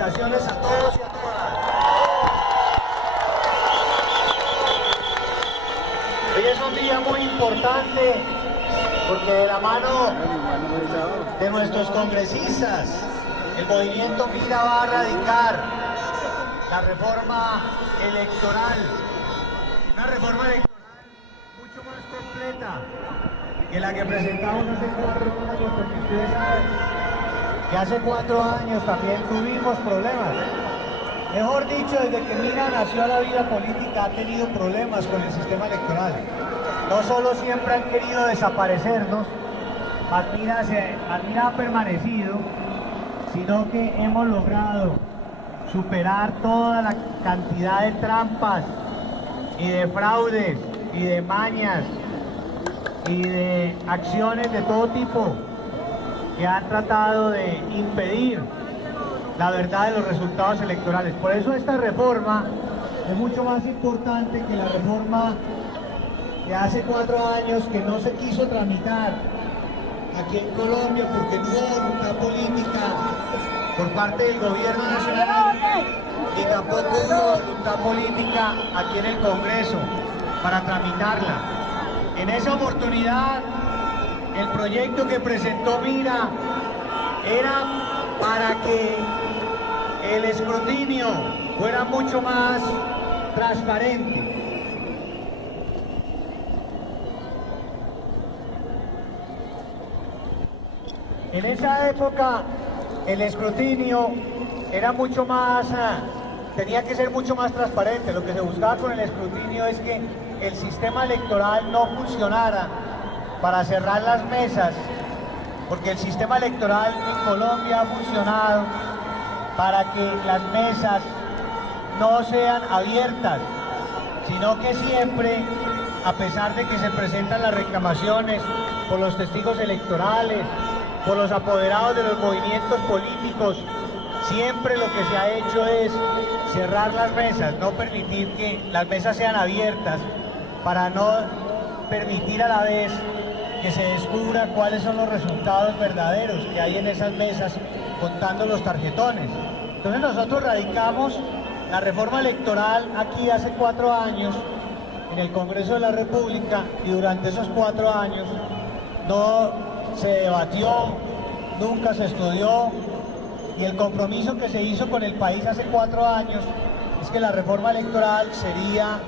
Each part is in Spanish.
felicitaciones a todos y a todas. Hoy es un día muy importante porque de la mano de nuestros congresistas, el movimiento Mira va a radicar la reforma electoral, una reforma electoral mucho más completa que la que presentamos hace 4 años, porque ustedes saben que hace 4 años también tuvimos problemas. Mejor dicho, desde que Mira nació a la vida política ha tenido problemas con el sistema electoral. No solo siempre han querido desaparecernos, Mira ha permanecido, sino que hemos logrado superar toda la cantidad de trampas y de fraudes y de mañas y de acciones de todo tipo que han tratado de impedir la verdad de los resultados electorales. Por eso esta reforma es mucho más importante que la reforma de hace 4 años que no se quiso tramitar aquí en Colombia porque no hubo voluntad política por parte del gobierno nacional y tampoco hubo voluntad política aquí en el Congreso para tramitarla. En esa oportunidad, el proyecto que presentó Mira era para que el escrutinio fuera mucho más transparente. En esa época el escrutinio era mucho más, tenía que ser mucho más transparente. Lo que se buscaba con el escrutinio es que el sistema electoral no funcionara para cerrar las mesas, porque el sistema electoral en Colombia ha funcionado para que las mesas no sean abiertas, sino que siempre, a pesar de que se presentan las reclamaciones por los testigos electorales, por los apoderados de los movimientos políticos, siempre lo que se ha hecho es cerrar las mesas, no permitir que las mesas sean abiertas, para no permitir a la vez que se descubra cuáles son los resultados verdaderos que hay en esas mesas contando los tarjetones. Entonces nosotros radicamos la reforma electoral aquí hace 4 años en el Congreso de la República y durante esos 4 años no se debatió, nunca se estudió, y el compromiso que se hizo con el país hace 4 años es que la reforma electoral sería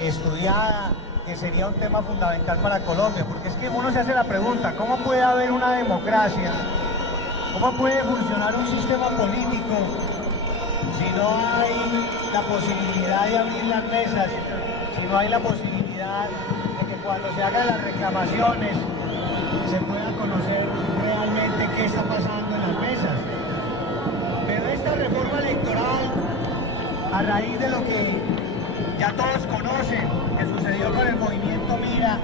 estudiada, que sería un tema fundamental para Colombia, porque es que uno se hace la pregunta, ¿cómo puede haber una democracia? ¿Cómo puede funcionar un sistema político si no hay la posibilidad de abrir las mesas, si no hay la posibilidad de que cuando se hagan las reclamaciones se pueda conocer realmente qué está pasando en las mesas? Pero esta reforma electoral, a raíz de lo que ya todos conocen, que sucedió con el movimiento Mira,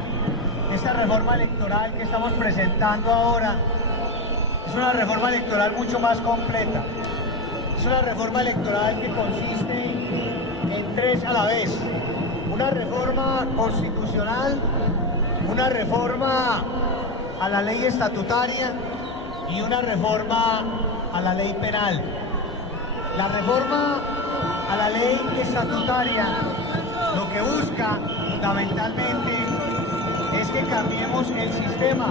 esta reforma electoral que estamos presentando ahora es una reforma electoral mucho más completa. Es una reforma electoral que consiste en 3 a la vez. Una reforma constitucional, una reforma a la ley estatutaria y una reforma a la ley penal. La reforma a la ley estatutaria lo que busca fundamentalmente es que cambiemos el sistema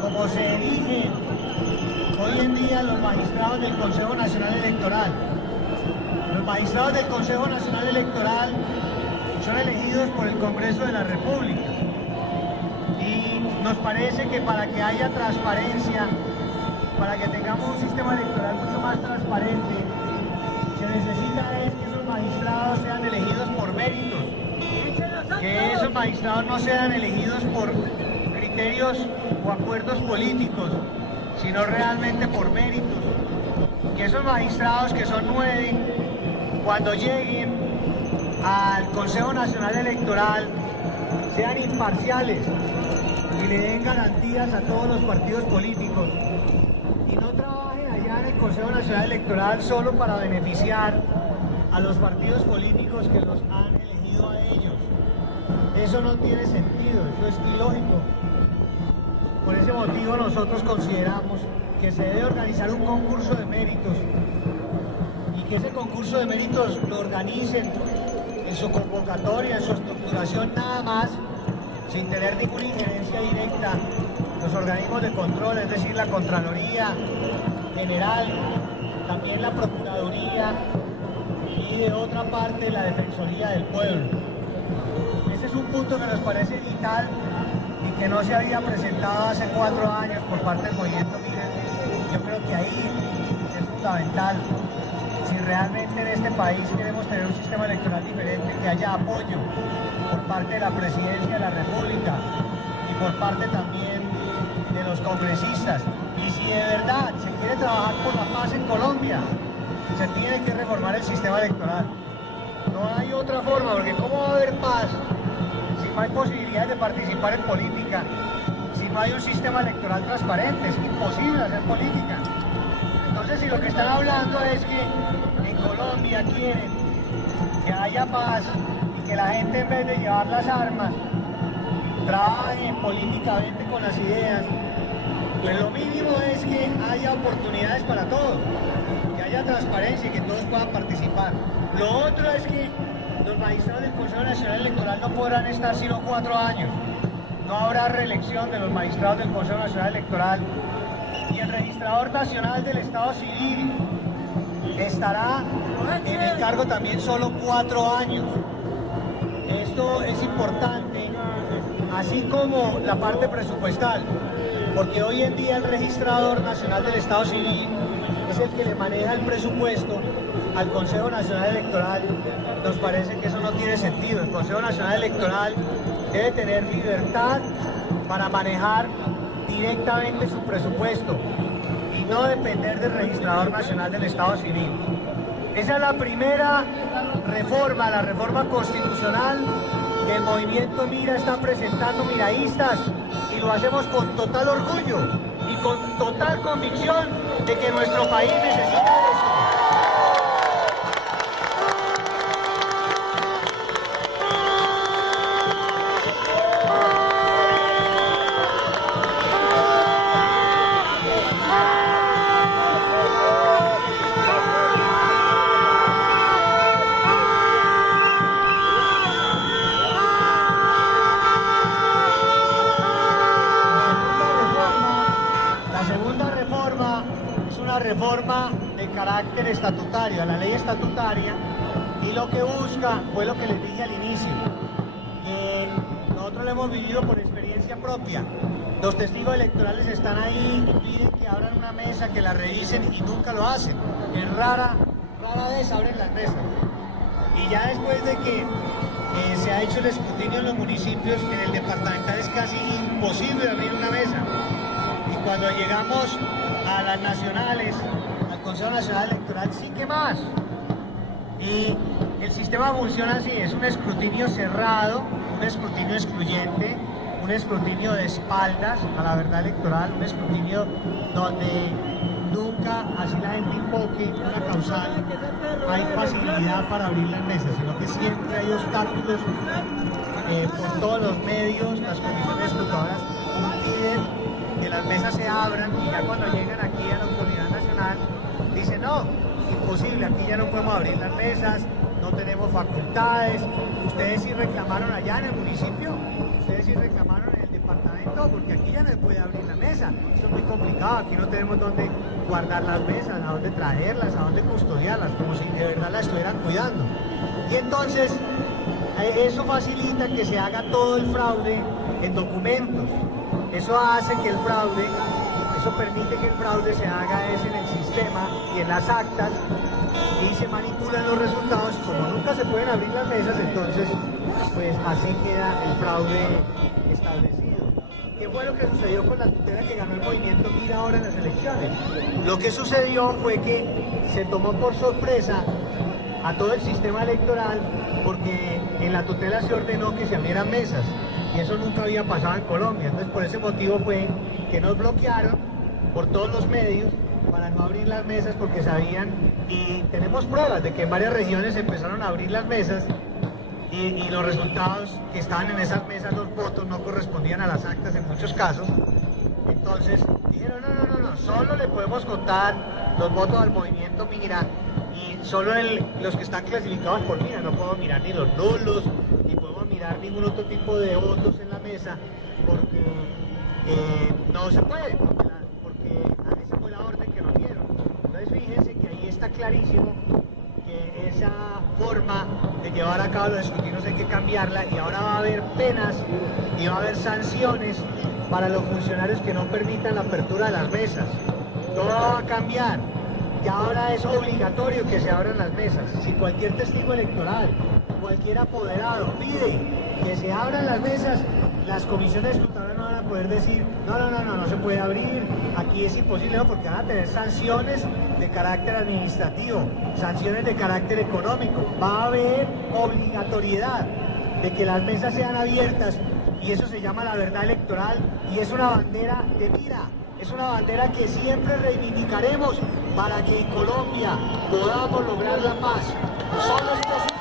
como se eligen hoy en día los magistrados del Consejo Nacional Electoral. Los magistrados del Consejo Nacional Electoral son elegidos por el Congreso de la República y nos parece que para que haya transparencia, para que tengamos un sistema electoral mucho más transparente, se necesita es que esos magistrados sean elegidos por méritos, que esos magistrados no sean elegidos por criterios o acuerdos políticos, sino realmente por méritos, que esos magistrados, que son 9, cuando lleguen al Consejo Nacional Electoral sean imparciales y le den garantías a todos los partidos políticos y no trabajen allá en el Consejo Nacional Electoral solo para beneficiar a los partidos políticos que los han elegido a ellos. Eso no tiene sentido, eso es ilógico. Por ese motivo nosotros consideramos que se debe organizar un concurso de méritos concurso de méritos lo organicen en su convocatoria, en su estructuración nada más, sin tener ninguna injerencia directa, los organismos de control, es decir, la Contraloría General, también la Procuraduría y de otra parte la Defensoría del Pueblo. Ese es un punto que nos parece vital y que no se había presentado hace 4 años por parte del movimiento Mira. Yo creo que ahí es fundamental. Si realmente en este país queremos tener un sistema electoral diferente, que haya apoyo por parte de la Presidencia de la República y por parte también de los congresistas. Y si de verdad se quiere trabajar por la paz en Colombia, se tiene que reformar el sistema electoral. No hay otra forma, porque ¿cómo va a haber paz si no hay posibilidades de participar en política? Si no hay un sistema electoral transparente, es imposible hacer política. Entonces, si lo que están hablando es que en Colombia quieren que haya paz y que la gente, en vez de llevar las armas, trabaje políticamente con las ideas, pues lo mínimo es que haya oportunidades para todos, que haya transparencia y que todos puedan participar. Lo otro es que los magistrados del Consejo Nacional Electoral no podrán estar sino 4 años. No habrá reelección de los magistrados del Consejo Nacional Electoral. Y el registrador nacional del Estado Civil estará en el cargo también solo 4 años. Esto es importante, así como la parte presupuestal, porque hoy en día el registrador nacional del Estado Civil es el que le maneja el presupuesto al Consejo Nacional Electoral. Nos parece que eso no tiene sentido. El Consejo Nacional Electoral debe tener libertad para manejar directamente su presupuesto y no depender del registrador nacional del Estado Civil. Esa es la primera reforma, la reforma constitucional que el movimiento Mira está presentando, miraístas, y lo hacemos con total orgullo y con total convicción de que nuestro país necesita esto. Reforma de carácter estatutario, a la ley estatutaria, y lo que busca fue lo que les dije al inicio, que nosotros lo hemos vivido por experiencia propia. Los testigos electorales están ahí, piden que abran una mesa, que la revisen y nunca lo hacen. Es rara vez abren las mesas. Y ya después de que se ha hecho el escrutinio en los municipios, en el departamental es casi imposible abrir una mesa. Y cuando llegamos a las nacionales, al Consejo Nacional Electoral, sí que más. Y el sistema funciona así, es un escrutinio cerrado, un escrutinio excluyente, un escrutinio de espaldas a la verdad electoral, un escrutinio donde nunca, así la gente invoque una causal, hay facilidad para abrir las mesas, sino que siempre hay obstáculos por todos los medios. Las comisiones escrutadoras impiden que las mesas se abran, y ya cuando llegan aquí a la autoridad nacional dicen no, imposible, aquí ya no podemos abrir las mesas, no tenemos facultades. Ustedes sí reclamaron allá en el municipio, ustedes sí reclamaron en el departamento, porque aquí ya no se puede abrir la mesa, esto es muy complicado, aquí no tenemos dónde guardar las mesas, a dónde traerlas, a dónde custodiarlas, como si de verdad las estuvieran cuidando. Y entonces eso facilita que se haga todo el fraude en documentos. Eso hace que el fraude, eso permite que el fraude se haga en el sistema y en las actas, y se manipulan los resultados. Como nunca se pueden abrir las mesas, entonces pues así queda el fraude establecido. ¿Qué fue lo que sucedió con la tutela que ganó el movimiento Mira ahora en las elecciones? Lo que sucedió fue que se tomó por sorpresa a todo el sistema electoral, porque en la tutela se ordenó que se abrieran mesas. Y eso nunca había pasado en Colombia. Entonces por ese motivo fue que nos bloquearon por todos los medios para no abrir las mesas, porque sabían, y tenemos pruebas de que en varias regiones empezaron a abrir las mesas y los resultados que estaban en esas mesas, los votos no correspondían a las actas en muchos casos. Entonces dijeron no, solo le podemos contar los votos al movimiento Mira, y solo los que están clasificados por mira, no podemos mirar ni los nulos, ni podemos mirar ningún otro tipo de votos en la mesa, porque no se puede, porque esa fue la orden que nos dieron. Entonces fíjense que ahí está clarísimo que esa forma de llevar a cabo los escrutinios hay que cambiarla, y ahora va a haber penas y va a haber sanciones para los funcionarios que no permitan la apertura de las mesas. Todo va a cambiar. Ya ahora es obligatorio que se abran las mesas. Si cualquier testigo electoral, cualquier apoderado pide que se abran las mesas, las comisiones escrutadoras no van a poder decir no se puede abrir, aquí es imposible, no, porque van a tener sanciones de carácter administrativo, sanciones de carácter económico. Va a haber obligatoriedad de que las mesas sean abiertas, y eso se llama la verdad electoral, y es una bandera de mira. Es una bandera que siempre reivindicaremos para que en Colombia podamos lograr la paz. Solo es posible.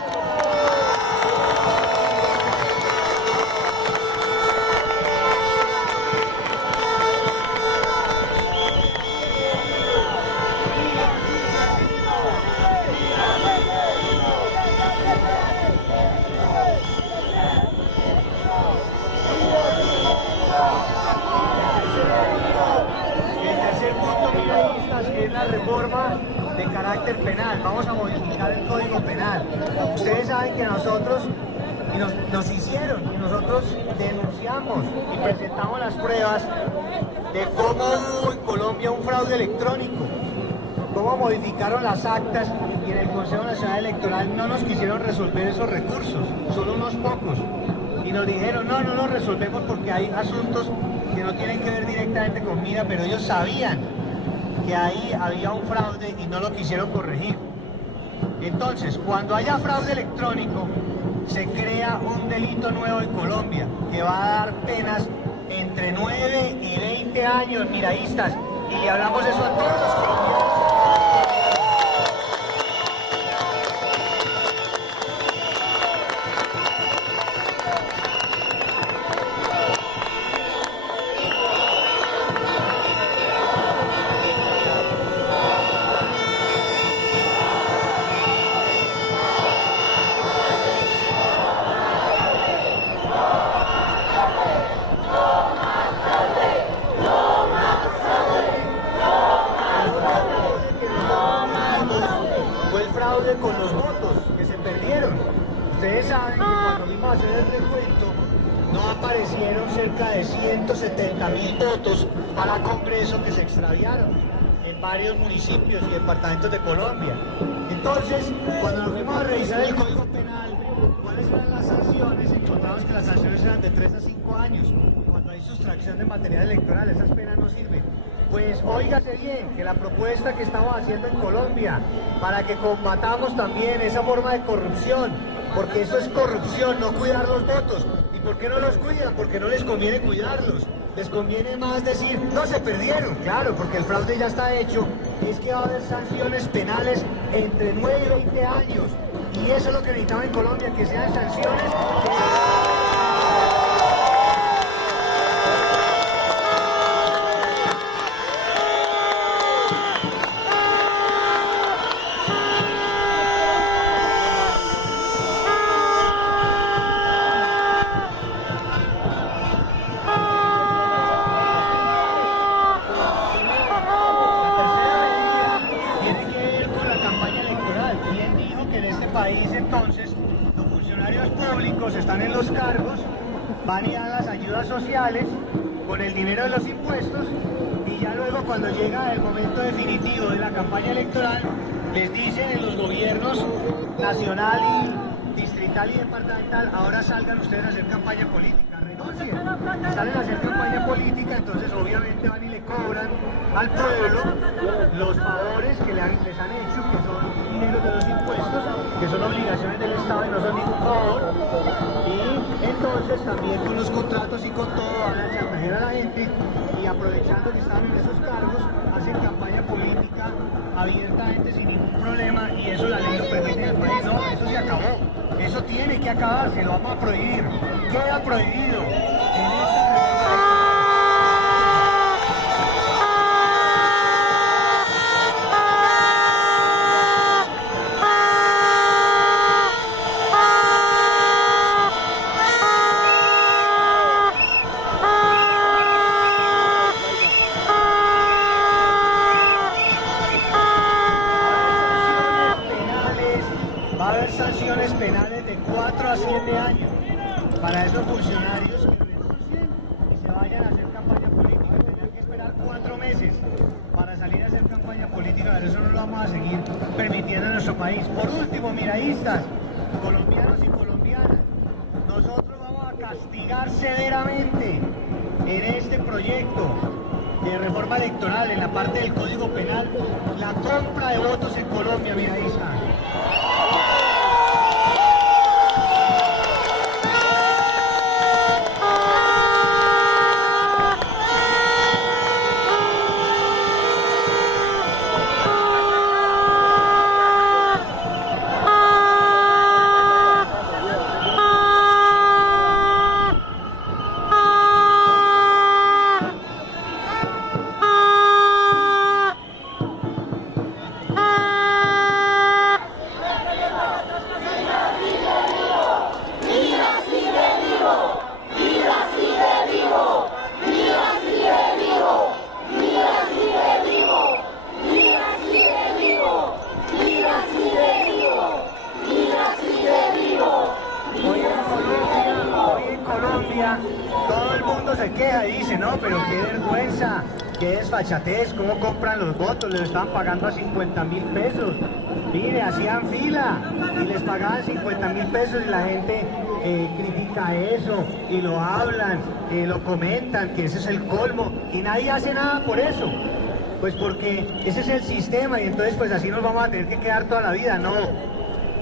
Es la reforma de carácter penal. Vamos a modificar el Código Penal. Ustedes saben que nosotros nos hicieron, y nosotros denunciamos y presentamos las pruebas de cómo hubo en Colombia un fraude electrónico, cómo modificaron las actas, y en el Consejo Nacional Electoral no nos quisieron resolver esos recursos, solo unos pocos, y nos dijeron no los resolvemos porque hay asuntos que no tienen que ver directamente con mira, pero ellos sabían que ahí había un fraude y no lo quisieron corregir. Entonces, cuando haya fraude electrónico, se crea un delito nuevo en Colombia que va a dar penas entre 9 y 20 años, miraístas, y le hablamos eso a todos los colombianos. Con los votos que se perdieron. Ustedes saben que cuando fuimos a hacer el recuento no aparecieron cerca de 170.000 votos para Congreso que se extraviaron en varios municipios y departamentos de Colombia. Entonces, cuando nos fuimos a revisar el Código Penal, cuáles eran las sanciones, encontramos que las sanciones eran de 3 a 5 años. Cuando hay sustracción de material electoral, esas penas no sirven. Pues óigase bien que la propuesta que estamos haciendo en Colombia para que combatamos también esa forma de corrupción, porque eso es corrupción, no cuidar los votos. ¿Y por qué no los cuidan? Porque no les conviene cuidarlos. Les conviene más decir, no, se perdieron, claro, porque el fraude ya está hecho. Es que va a haber sanciones penales entre 9 y 20 años. Y eso es lo que necesitamos en Colombia, que sean sanciones país. Entonces los funcionarios públicos están en los cargos, van y dan las ayudas sociales con el dinero de los impuestos, y ya luego cuando llega el momento definitivo de la campaña electoral les dicen en los gobiernos nacional y distrital y departamental, ahora salgan ustedes a hacer campaña política, renuncien, salen a hacer campaña política. Entonces obviamente van y le cobran al pueblo los favores que les han hecho, que son dinero de los impuestos, que son obligaciones del Estado y no son ningún favor. Y entonces también con los contratos y con todo van a chantajear a la gente, y aprovechando que están en esos cargos hacen campaña política abiertamente sin ningún problema, y eso la ley lo permite en el país. No, eso se acabó, eso tiene que acabarse, lo vamos a prohibir, queda prohibido en esta penales de 4 a 7 años para esos funcionarios que renuncien y se vayan a hacer campaña política. Tendrán que esperar 4 meses para salir a hacer campaña política, pero eso no lo vamos a seguir permitiendo en nuestro país. Por último, miraístas, colombianos y colombianas, nosotros vamos a castigar severamente en este proyecto de reforma electoral, en la parte del Código Penal, la compra de votos en Colombia, miraístas. Todo el mundo se queja y dice, no, pero qué vergüenza, qué desfachatez, cómo compran los votos, les estaban pagando a 50.000 pesos. Mire, hacían fila y les pagaban 50.000 pesos y la gente critica eso y lo hablan, lo comentan, que ese es el colmo y nadie hace nada por eso. Pues porque ese es el sistema y entonces pues así nos vamos a tener que quedar toda la vida. No,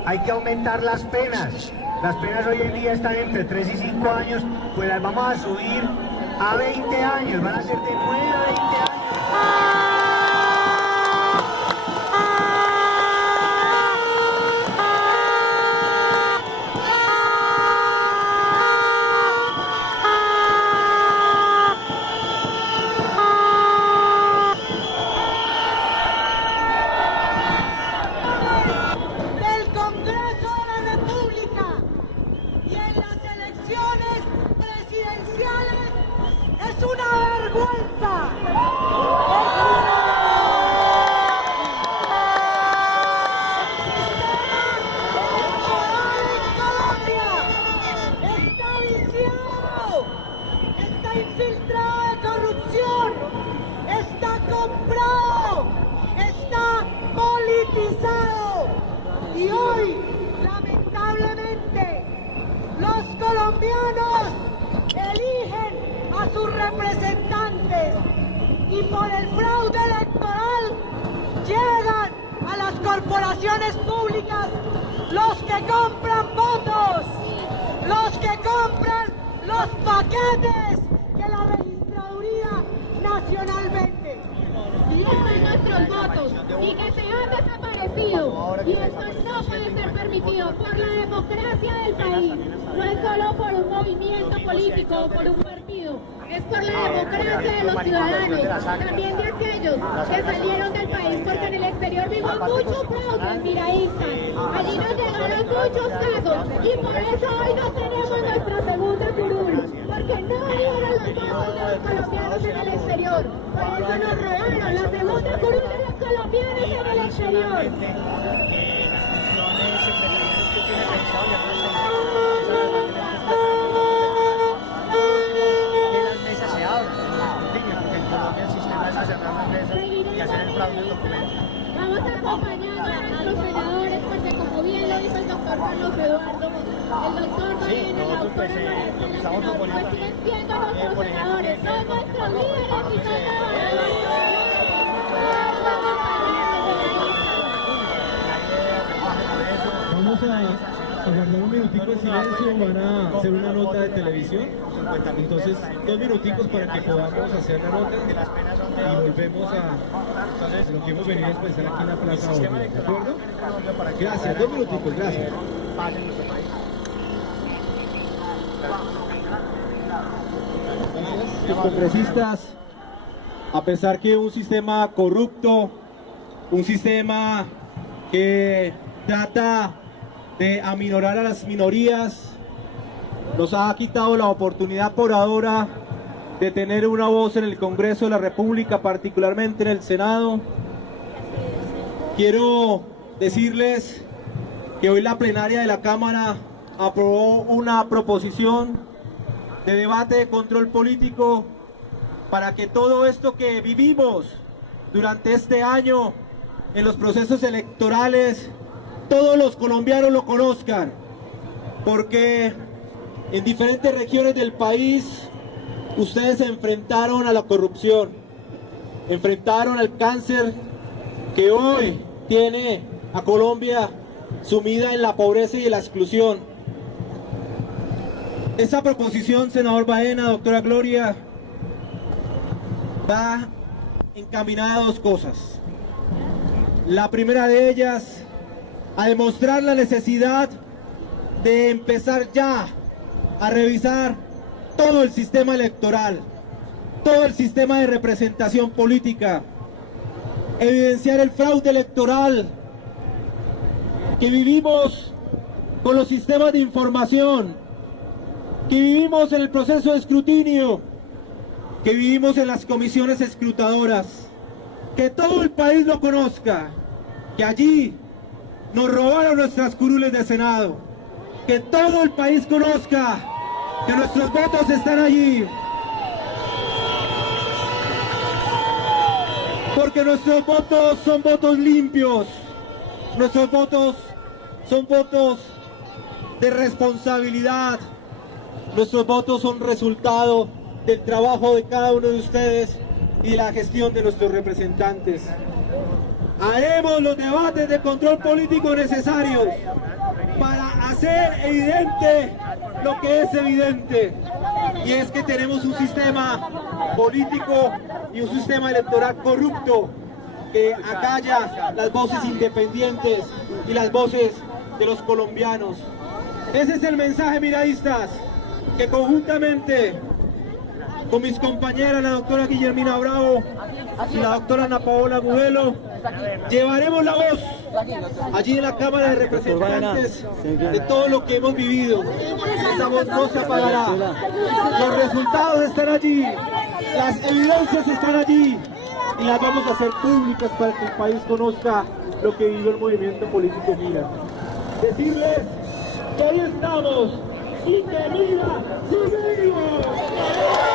hay que aumentar las penas. Las penas hoy en día están entre 3 y 5 años, pues las vamos a subir a 20 años, van a ser de 9 a 20 años. ¡Es una vergüenza! ¡Está viciado! ¡Está infiltrado de corrupción! ¡Está comprado! ¡Está politizado! Y hoy, lamentablemente, los colombianos eligen a sus representantes y por el fraude electoral llegan a las corporaciones públicas los que compran votos, los que compran los paquetes que la registraduría nacional vende. Y están nuestros votos y que se han desaparecido y esto no puede ser permitido por la democracia del país. No es solo por un movimiento político o por un partido, es por la democracia de los ciudadanos, también de aquellos que salieron del país, porque en el exterior vimos muchos fraudes miraístas, allí nos llegaron muchos casos y por eso hoy no tenemos nuestra segunda curul, porque no dieron los votos de los colombianos en el exterior, por eso nos robaron la segunda curul de los colombianos en el exterior. Vamos acompañando a nuestros senadores porque, como bien lo dijo el doctor Carlos Eduardo, el doctor no viene, el autor pues siguen siendo nuestros senadores, son nuestros líderes y son Vamos a guardar un minutico de silencio, van a hacer una nota de televisión, entonces 2 minuticos para que podamos hacer la nota y volvemos a lo que hemos venido a expresar aquí en la Plaza Bolívar, ¿de acuerdo? Gracias, 2 minuticos, gracias. Los congresistas, a pesar que un sistema corrupto, un sistema que trata de aminorar a las minorías, nos ha quitado la oportunidad por ahora de tener una voz en el Congreso de la República, particularmente en el Senado. Quiero decirles que hoy la plenaria de la Cámara aprobó una proposición de debate de control político para que todo esto que vivimos durante este año en los procesos electorales, todos los colombianos lo conozcan, porque en diferentes regiones del país ustedes se enfrentaron a la corrupción, enfrentaron al cáncer que hoy tiene a Colombia sumida en la pobreza y en la exclusión. Esta proposición, senador Baena, doctora Gloria, va encaminada a dos cosas. La primera de ellas, a demostrar la necesidad de empezar ya a revisar todo el sistema electoral, todo el sistema de representación política, evidenciar el fraude electoral que vivimos con los sistemas de información, que vivimos en el proceso de escrutinio, que vivimos en las comisiones escrutadoras, que todo el país lo conozca, que allí nos robaron nuestras curules de Senado, que todo el país conozca que nuestros votos están allí, porque nuestros votos son votos limpios, nuestros votos son votos de responsabilidad, nuestros votos son resultado del trabajo de cada uno de ustedes y de la gestión de nuestros representantes. Haremos los debates de control político necesarios para hacer evidente lo que es evidente, y es que tenemos un sistema político y un sistema electoral corrupto que acalla las voces independientes y las voces de los colombianos. Ese es el mensaje, miradistas, que conjuntamente con mis compañeras, la doctora Guillermina Bravo y la doctora Ana Paola Agudelo, llevaremos la voz allí en la Cámara de Representantes de todo lo que hemos vivido. Esa voz no se apagará. Los resultados están allí, las evidencias están allí, y las vamos a hacer públicas para que el país conozca lo que vivió el movimiento político Mira. Decirles que ahí estamos y que Mira sigue vivo.